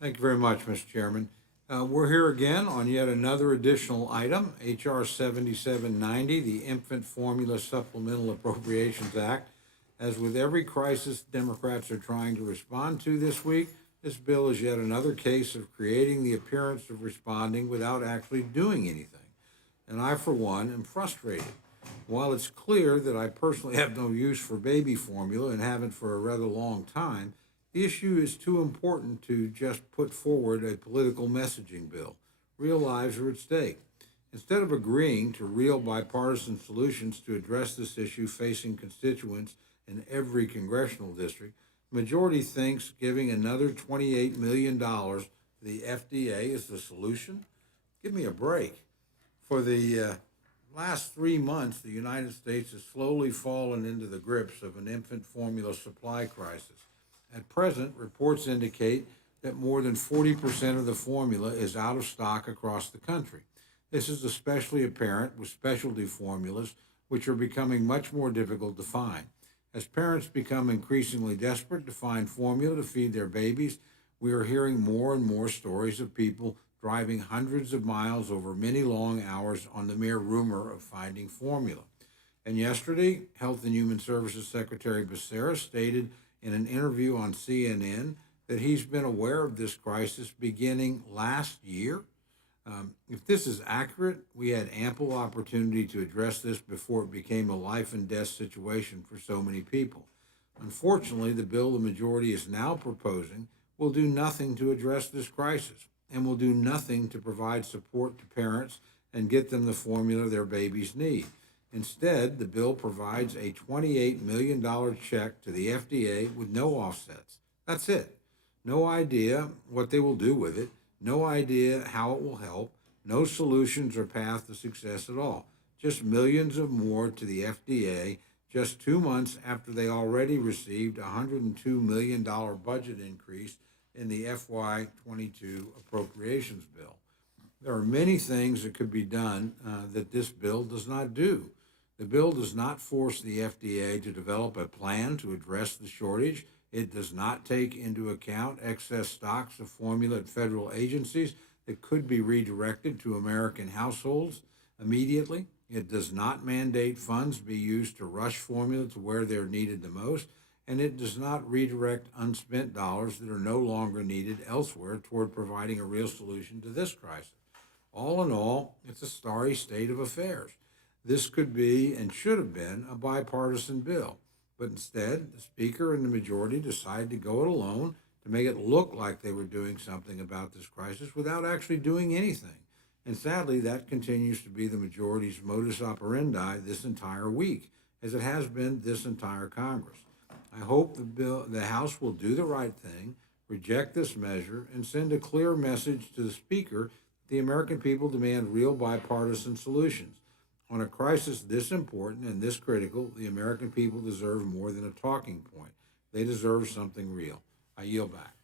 Thank you very much, Mr. Chairman. We're here again on yet another additional item, H.R. 7790, the Infant Formula Supplemental Appropriations Act. As with every crisis Democrats are trying to respond to this week, this bill is yet another case of creating the appearance of responding without actually doing anything. And I, for one, am frustrated. While it's clear that I personally have no use for baby formula and haven't for a rather long time, the issue is too important to just put forward a political messaging bill. Real lives are at stake. Instead of agreeing to real bipartisan solutions to address this issue facing constituents in every congressional district, the majority thinks giving another $28 million to the FDA is the solution. Give me a break. For the last 3 months, the United States has slowly fallen into the grips of an infant formula supply crisis. At present, reports indicate that more than 40% of the formula is out of stock across the country. This is especially apparent with specialty formulas, which are becoming much more difficult to find. As parents become increasingly desperate to find formula to feed their babies, we are hearing more and more stories of people driving hundreds of miles over many long hours on the mere rumor of finding formula. And yesterday, Health and Human Services Secretary Becerra stated in an interview on CNN that he's been aware of this crisis beginning last year. If this is accurate, we had ample opportunity to address this before it became a life and death situation for so many people. Unfortunately, the bill the majority is now proposing will do nothing to address this crisis and will do nothing to provide support to parents and get them the formula their babies need. Instead, the bill provides a $28 million check to the FDA with no offsets. That's it. No idea what they will do with it, no idea how it will help, no solutions or path to success at all. Just millions of more to the FDA just 2 months after they already received a $102 million budget increase in the FY22 appropriations bill. There are many things that could be done that this bill does not do. The bill does not force the FDA to develop a plan to address the shortage. It does not take into account excess stocks of formula at federal agencies that could be redirected to American households immediately. It does not mandate funds be used to rush formula to where they're needed the most, and it does not redirect unspent dollars that are no longer needed elsewhere toward providing a real solution to this crisis. All in all, it's a sorry state of affairs. This could be and should have been a bipartisan bill, but instead, the Speaker and the majority decided to go it alone to make it look like they were doing something about this crisis without actually doing anything. And sadly, that continues to be the majority's modus operandi this entire week, as it has been this entire Congress. I hope the House will do the right thing, reject this measure, and send a clear message to the Speaker that the American people demand real bipartisan solutions. On a crisis this important and this critical, the American people deserve more than a talking point. They deserve something real. I yield back.